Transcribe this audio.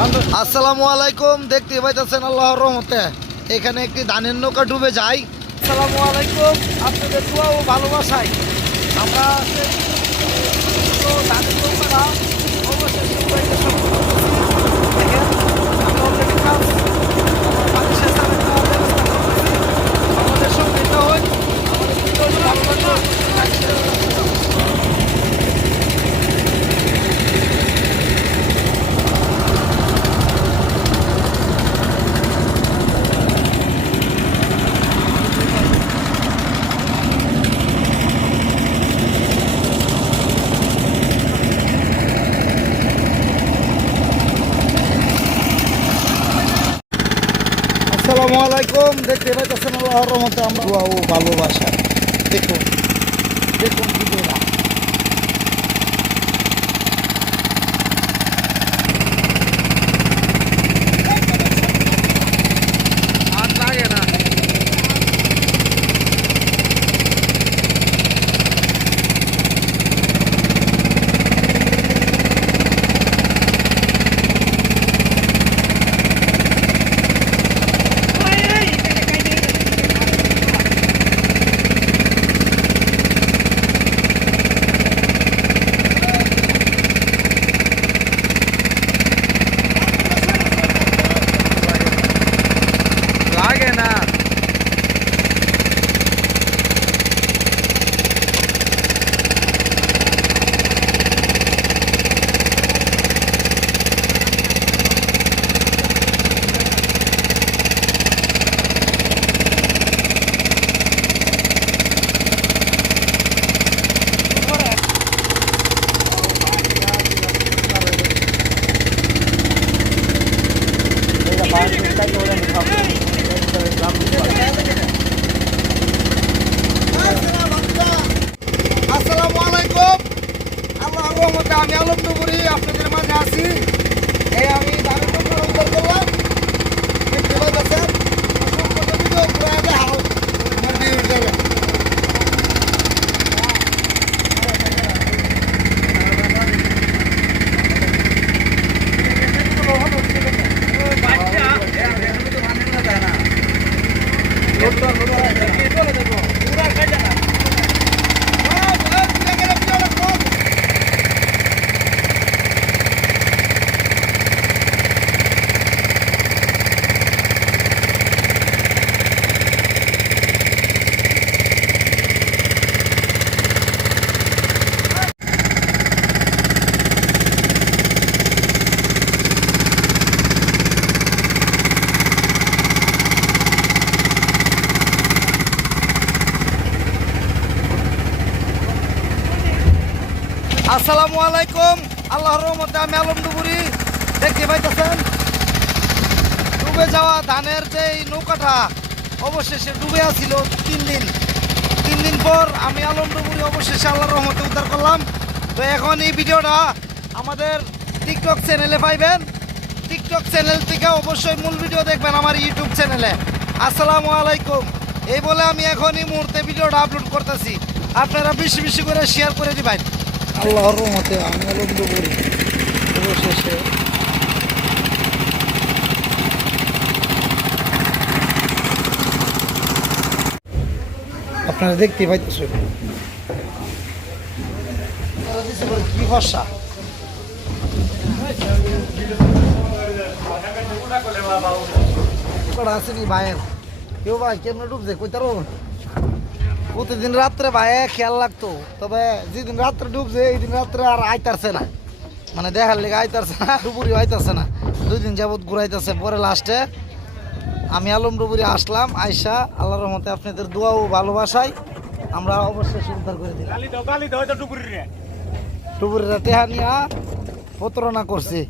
আসসালামু আলাইকুম। দেখতে পাইতেছেন আল্লাহর রহমতে এখানে একটি ধানের নৌকা ডুবে যায়। আসসালামু আলাইকুম, আপনাদের দোয়া ও ভালোবাসায় আমরা ধানের নৌকাটা অবশেষে উড়াইতে সক্ষম হয়েছি। দেখেন, আমরা অলরেডি কাজ পানি সেচার একটা ব্যবস্থা করতেছি। আমাদের সঙ্গে এটা হয়, আমাদের ভিডিওটি ভালো লাগলো। আসসালামু আলাইকুম। দেখতে পাইতেছেন আল্লাহর রহমতে আমরা দোয়া ও ভালোবাসা। দেখুন দেখুন ভিডিওটা। আর লাগে না। লাগে না। আসসালামু আলাইকুম। আল্লাহর রহমতে আমি আলমডুবুরি আপনাদের মাঝে আছি। এই আমি ধানের নৌকা উদ্ধার করলাম। দেখতে পাচ্ছেন সম্পূর্ণ ভিডিও পুরো দেখাও আমার ভিউর যাবে। আসসালামু আলাইকুম। আল্লাহর রহমতে আমি আলমডুবুরি। দেখতে পাইতেছেন ডুবে যাওয়া ধানের যে নৌকাটা অবশেষে ডুবে আছিল 3 দিন পর আমি আলমডুবুরি অবশেষে আল্লাহর রহমতে উদ্ধার করলাম। তো এখন এই ভিডিওটা আমাদের টিকটক চ্যানেলে পাইবেন। টিকটক চ্যানেল থেকে অবশ্যই মূল ভিডিও দেখবেন আমার ইউটিউব চ্যানেলে। আসসালামু আলাইকুম। এই বলে আমি এখন এই মুহূর্তে ভিডিওটা আপলোড করতেছি। আপনারা বেশি বেশি করে শেয়ার করে দিবেন। আল্লাহর রহমতে আমি আলমডুবুরি অবশেষে আপনারা দেখতে পাইতেছেন কি ভরসা। আসেনি ভাইয়ের কেউ ভাই কেমন ডুবছে কইতার প্রতিদিন রাত্রে ভাই খেয়াল লাগতো, তবে যেদিন রাত্রে ডুবছে এই দিন রাত্রে আর আইতারছে না, মানে দেখার লেগে আইতারছে না, ডুবুরি আইতারছে না। 2 দিন যাবৎ ঘুরাইতেছে। পরে লাস্টে আমি আলমডুবুরি আসলাম। আইসা আল্লাহর রহমতে আপনাদের দোয়া ও ভালোবাসায় আমরা অবশ্যই উদ্ধার করে দিলাম। ডুবুরিরা টেহা নিয়া প্রতারণা করছি।